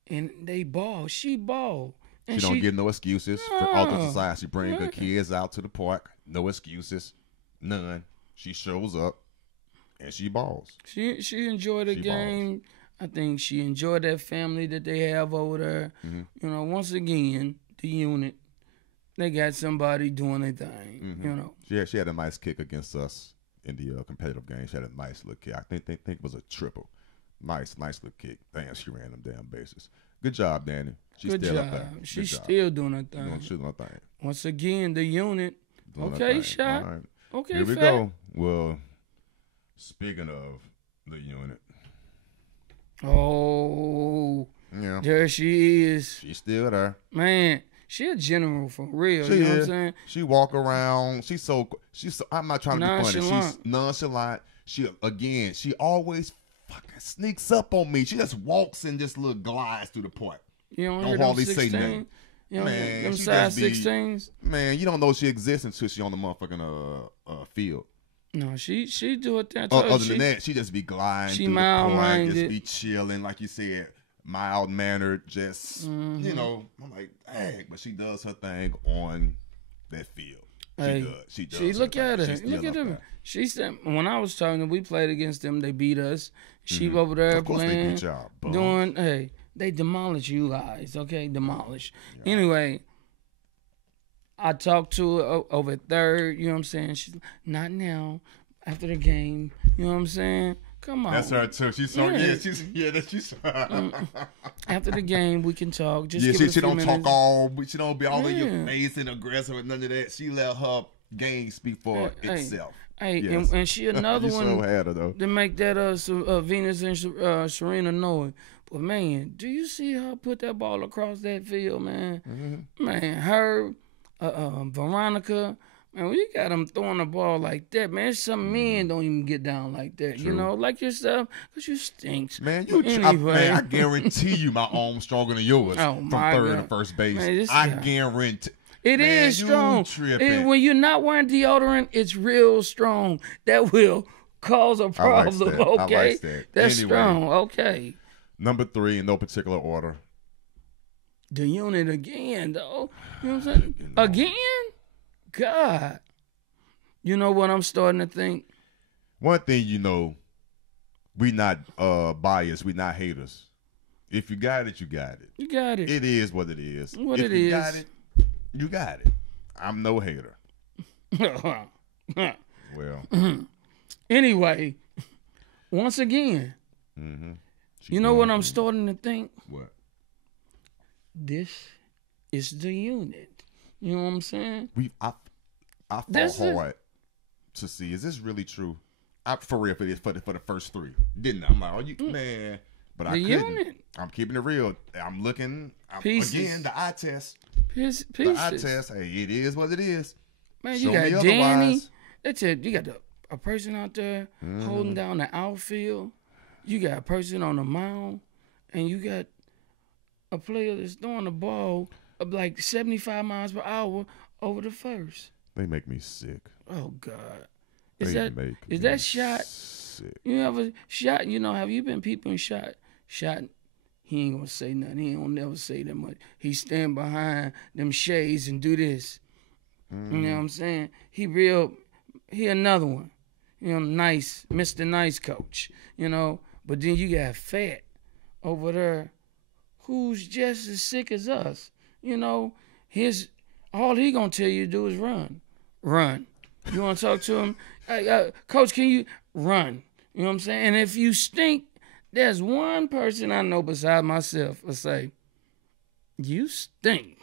and they ball. She ball. And she don't give no excuses for all the society. She bring her kids out to the park. No excuses. None. She shows up and she balls. She enjoyed the game. Balls. I think she enjoyed that family that they have over there. You know, once again, the Unit, they got somebody doing their thing. You know, she had a nice kick against us in the competitive game. She had a nice little kick. I think it was a triple. Nice little kick. Damn, she ran them damn bases. Good job, Danny. She's still up there. She's still doing her thing. She's doing her thing. Once again, the Unit. Okay, shot. Right. Okay, here we go. Well, speaking of the Unit. Oh, yeah. There she is. She's still there. Man, she a general for real. You know what I'm saying? She walk around. She's so I'm not trying to be funny. She's nonchalant. She always fucking sneaks up on me. She just walks and just little glides through the park. You don't hardly say nothing. You know, man, them size 16s. Man, you don't know she exists until she on the motherfucking field. No, she do it that. Other than that, she just be gliding. She mild-minded, just be chilling, like you said, mild mannered. Just you know, I'm like, dang, but she does her thing on that field. She does. She look at her. Look at her. She said when I was talking, we played against them. They beat us. She over there playing, they beat y'all, doing. They demolish you guys, okay? Demolish. Yeah. Anyway, I talked to her over at third, you know what I'm saying? She's not now, after the game, you know what I'm saying? Come on. That's her too. She's so she's after the game we can talk. Just she don't talk she don't be all in your face and aggressive and none of that. She let her game speak for itself. Hey, and she another one had her, though. To make that Venus and Serena know it. But man, do you see her put that ball across that field, man? Man, her, Veronica, man, when you got them throwing the ball like that, man, some men don't even get down like that. True. You know, like yourself, because you stinks. Man, I guarantee you my arm's stronger than yours from third to first base. Man, I guarantee. It is strong. When you're not wearing deodorant, it's real strong. That will cause a problem, okay? I like that. That's strong, okay. Number 3, in no particular order. The Unit again, though. You know what I'm saying? Again? God. You know what I'm starting to think? One thing you know, we not biased. We not haters. If you got it, you got it. You got it. It is what it is. If you got it, you got it. I'm no hater. Well. Anyway, once again, you know what I'm starting to think? What? This is the Unit. You know what I'm saying? I fought hard to see, is this really true? For real, for the first 3. Didn't I? I'm like, oh, you man. But I couldn't. Unit. I'm keeping it real. I'm looking. Again, the eye test. Pieces. The eye test. Hey, it is what it is. Man, you got Danny. That's it. You got a person out there holding down the outfield. you got a person on the mound, and you got a player that's throwing the ball of like 75 miles per hour over the first. They make me sick. Oh God, Is that shot? Sick. You ever shot? You know, have you been peeping shot? He ain't gonna say nothing. He ain't gonna never say that much. He stand behind them shades and do this. You know what I'm saying? He another one. You know, nice, Mr. Nice Coach. You know, but then you got Fat over there, who's just as sick as us. You know, all he gonna tell you to do is run. You wanna talk to him? Hey, Coach, can you run? You know what I'm saying? And if you stink, there's one person I know besides myself will say, you stink.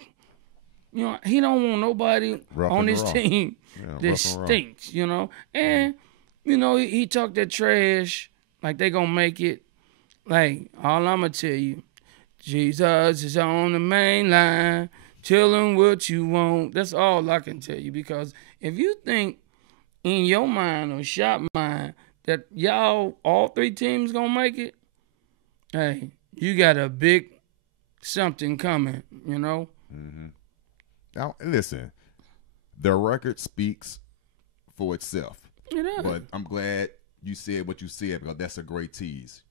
You know, he don't want nobody on his team that stinks, you know. And, you know, he talked that trash like they gonna make it. Like, all I'm gonna tell you, Jesus is on the main line. Tell him what you want. That's all I can tell you. Because if you think in your mind or shop mind that y'all, all three teams gonna make it, hey, you got a big something coming, you know? Mm-hmm. Now, listen, the record speaks for itself. It does. But I'm glad you said what you said because that's a great tease.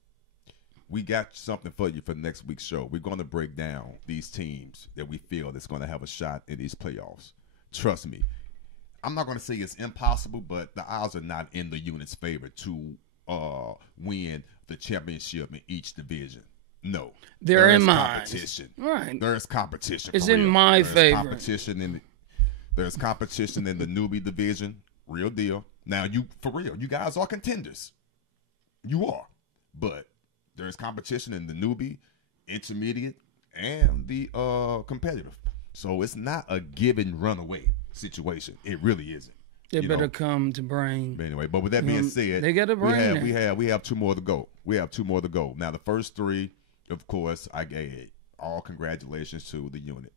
We got something for you for next week's show. We're going to break down these teams that we feel that's going to have a shot in these playoffs. Trust me. I'm not going to say it's impossible, but the odds are not in the unit's favor to win the championship in each division. No. They're in mine. Competition. Right. There's competition. It's in my favor. There's competition in the newbie division. Real deal. Now, for real, you guys are contenders. You are. But there's competition in the newbie, intermediate, and the competitive. So it's not a given runaway situation. It really isn't. They better come to bring. But anyway, but with that being said, they got to bring. We have two more to go. Now the first three, of course, I gave all congratulations to the unit.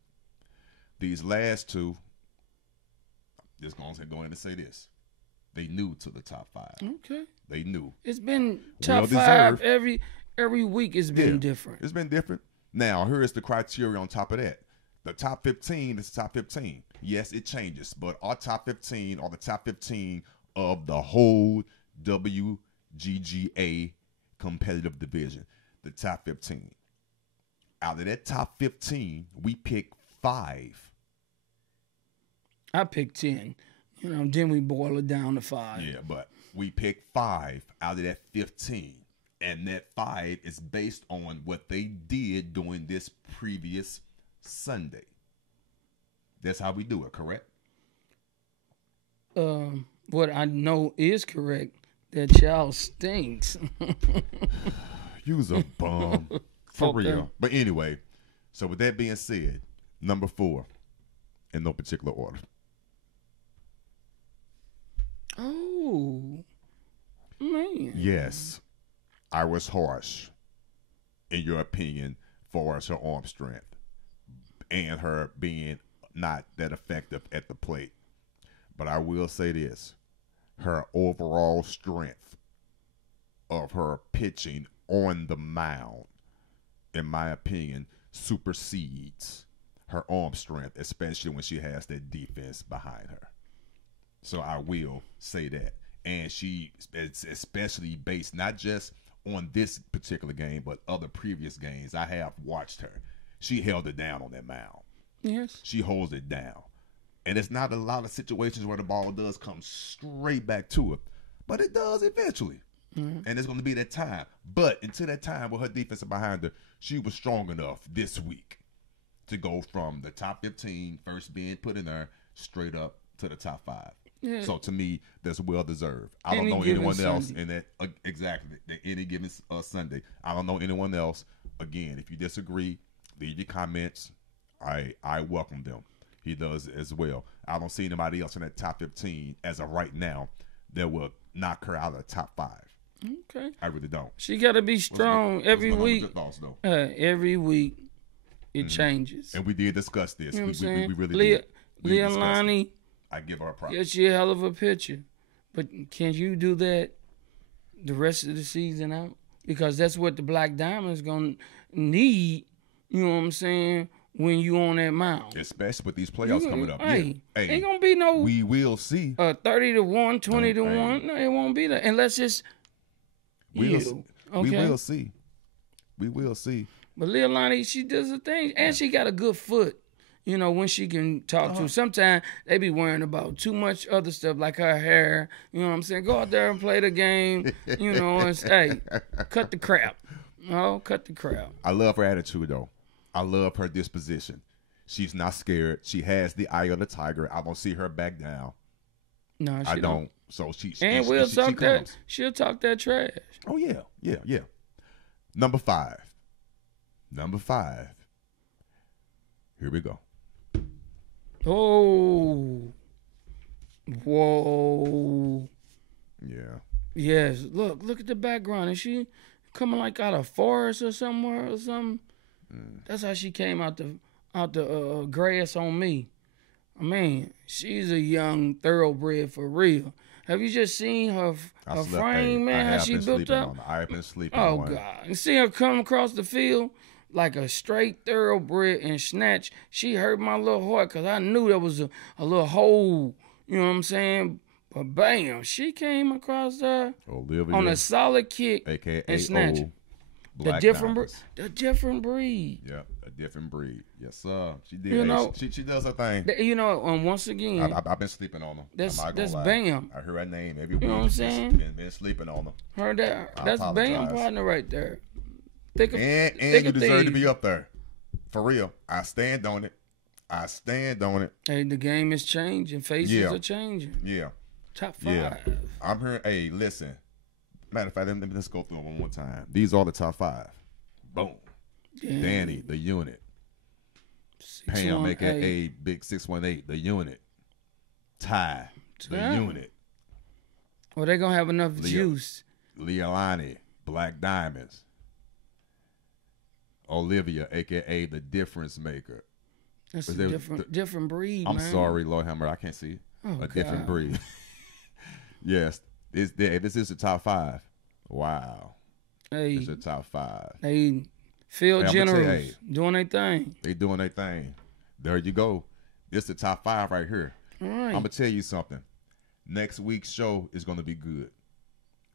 These last two, just going to say this. They new to the top 5. Okay. They new. It's been top 5 every week. It's been different. It's been different. Now, here is the criteria on top of that. The top 15 is the top 15. Yes, it changes, but our top 15 are the top 15 of the whole WGGA competitive division. The top 15. Out of that top 15, we pick 5. I picked 10. You know, then we boil it down to 5. Yeah, but we picked 5 out of that 15. And that 5 is based on what they did during this previous Sunday. That's how we do it, correct? What I know is correct, that y'all stinks. You's a bum. For real. But anyway, so with that being said, number 4, in no particular order. Oh, man. Yes, I was harsh, in your opinion, for her arm strength and her being not that effective at the plate. But I will say this, her overall strength of her pitching on the mound, in my opinion, supersedes her arm strength, especially when she has that defense behind her. So I will say that. And she, especially based not just on this particular game, but other previous games I have watched her. She held it down on that mound. Yes. She holds it down. And it's not a lot of situations where the ball does come straight back to her, but it does eventually. Mm-hmm. And it's going to be that time. But until that time with her defense behind her, she was strong enough this week to go from the top 15, first being put in there, straight up to the top 5. Yeah. So to me, that's well deserved. I don't know anyone else in that exactly any given Sunday. I don't know anyone else. Again, if you disagree, leave your comments. I welcome them. He does as well. I don't see anybody else in that top 15 as of right now that will knock her out of the top 5. Okay. I really don't. She got to be strong every week. Thoughts, though? Every week it changes. And we did discuss this. You know we really did. Leilani, I give her a props. Yeah, she a hell of a pitcher. But can you do that the rest of the season out? because that's what the Black Diamond's gonna need. You know what I'm saying? When you on that mound, especially with these playoffs coming up. Hey, ain't gonna be no. We will see. 30-1, 20-1. No, it won't be that unless it's you. We will see. We will see. But Leilani, she does a thing, and she got a good foot. You know, when she can talk to. Sometimes they be worrying about too much other stuff, like her hair. You know what I'm saying? Go out there and play the game. You know, and hey, cut the crap. Oh, cut the crap. I love her attitude, though. I love her disposition. She's not scared. She has the eye of the tiger. I don't see her back down. No, she I don't. So she'll talk that trash. Oh, yeah. Number 5. Here we go. Oh. Whoa. Yeah. Yes. Look at the background. Is she coming like out of forest or somewhere or something? That's how she came out the grass on me. I mean, she's a young thoroughbred for real. Have you just seen her frame, man? How she built up? I've been sleeping. Oh God! And see her come across the field like a straight thoroughbred and snatch. She hurt my little heart because I knew there was a little hole. You know what I'm saying? But bam, she came across there on a solid kick, aka and snatch. The different breed. Yeah, a different breed. Yes, sir. She did. You know, she does her thing. You know, once again, I've been sleeping on her. That's Bam. I heard her name every week. You know what I'm saying? Been sleeping on her. Heard that? That's Bam partner right there. And you deserve to be up there. For real. I stand on it. Hey, the game is changing. Faces are changing. Yeah. Top 5. Yeah. I'm hearing. Hey, listen. Matter of fact, let me just go through them one more time. These are the top 5. Boom. Damn. Danny, the unit. Pam, aka Big 618, the unit. Ty, the unit. Well, they're gonna have enough juice. Leilani, Black Diamonds. Olivia, aka the difference maker. That's a different breed. I'm sorry, Lord Hammer, I can't see. Different breed. Yes. This is the top 5. Wow. Hey, it's the top 5. Hey, field generals doing their thing. They doing their thing. There you go. It's the top 5 right here. All right. I'm gonna tell you something. Next week's show is gonna be good.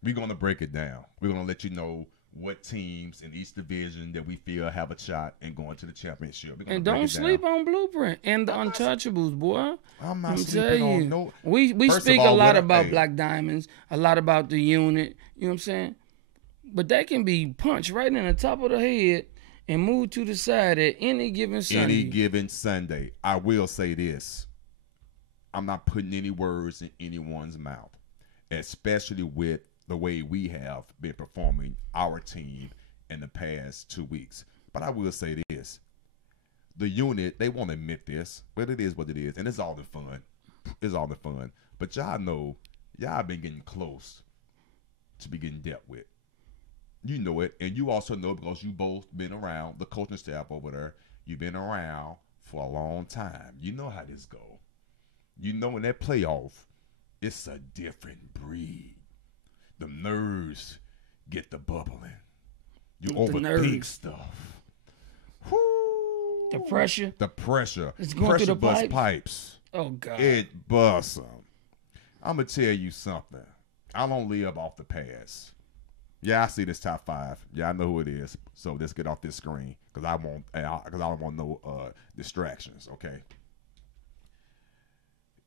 We're gonna break it down. We're gonna let you know what teams in each division that we feel have a shot in going to the championship. And don't sleep on Blueprint and the Untouchables, boy. I'm not sleeping on no. We speak a lot about Black Diamonds, a lot about the unit. You know what I'm saying? But that can be punched right in the top of the head and moved to the side at any given Sunday. I will say this. I'm not putting any words in anyone's mouth, especially with the way we have been performing our team in the past 2 weeks. But I will say this. The unit, they won't admit this, but it is what it is. And it's all in fun. It's all in fun. But y'all know, y'all been getting close to be getting dealt with. You know it. And you also know because you both been around, the coaching staff over there, you've been around for a long time. You know how this go. You know in that playoff, it's a different breed. The nerves get the bubbling. You overthink stuff. Whoo. The pressure. It's going through the pipes. Oh, God. It busts them. I'm going to tell you something. I don't live off the past. Yeah, I see this top 5. Yeah, I know who it is. So let's get off this screen because I don't want no distractions, okay?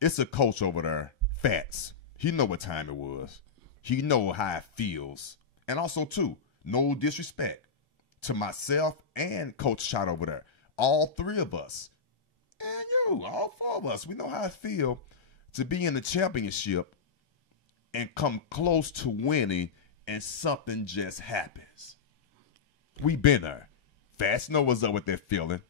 It's a coach over there, Fats. He know what time it was. He know how it feels. And also, too, no disrespect to myself and Coach Shot over there. All 3 of us. And you, all 4 of us. We know how it feels to be in the championship and come close to winning and something just happens. We been there. Fast know what's up with that feeling.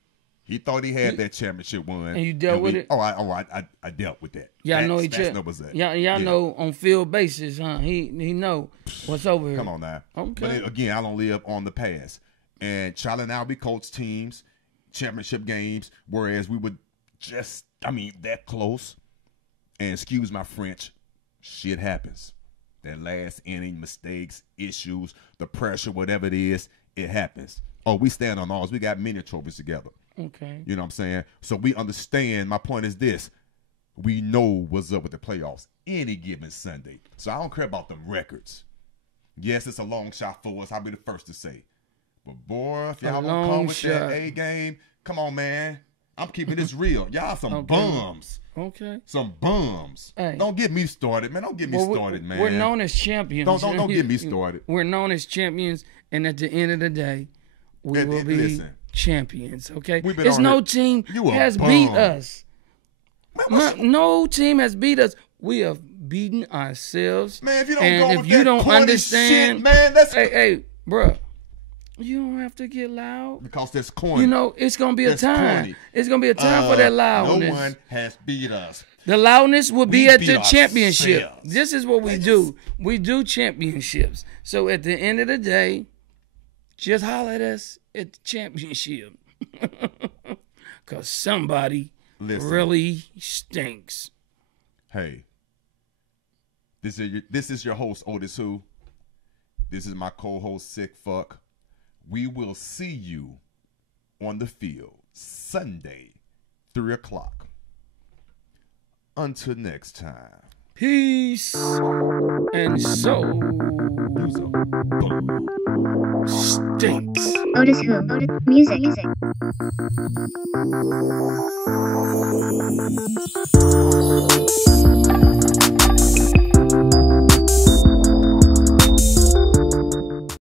He thought he had that championship won. And you dealt with it? I dealt with that. Y'all know each other. Y'all know on field basis, huh? He know what's over here. Come on now. Okay. But again, I don't live on the past. And Charlie and I, we coach teams, championship games, whereas we would that close. And excuse my French, shit happens. That last inning, mistakes, issues, the pressure, whatever it is, it happens. Oh, we stand on ours. We got many trophies together. Okay. You know what I'm saying? So we understand. My point is this. We know what's up with the playoffs any given Sunday. So I don't care about them records. Yes, it's a long shot for us. I'll be the first to say. But, boy, if y'all don't come with that A game, come on, man. I'm keeping this real. Y'all some bums. Okay. Some bums. Hey. Don't get me started, man. Don't get me started, man. We're known as champions. Don't get me started. We're known as champions, and at the end of the day, we will be champions, okay? There's no team has beat us. No team has beat us. We have beaten ourselves. Man, if you don't go with that understand, shit, man, that's... Hey, bruh. You don't have to get loud. Because that's corny. You know, it's going to be a time. Corny. It's going to be a time for that loudness. No one has beat us. The loudness will be at the championship. This is what we do. We do championships. So at the end of the day, just holler at us at the championship. Because somebody really stinks. Hey, this is your host, oTISwHO. This is my co-host, Sicc Fucc. We will see you on the field Sunday, 3 o'clock. Until next time. Peace. And so stinks. oTISwHO. Music.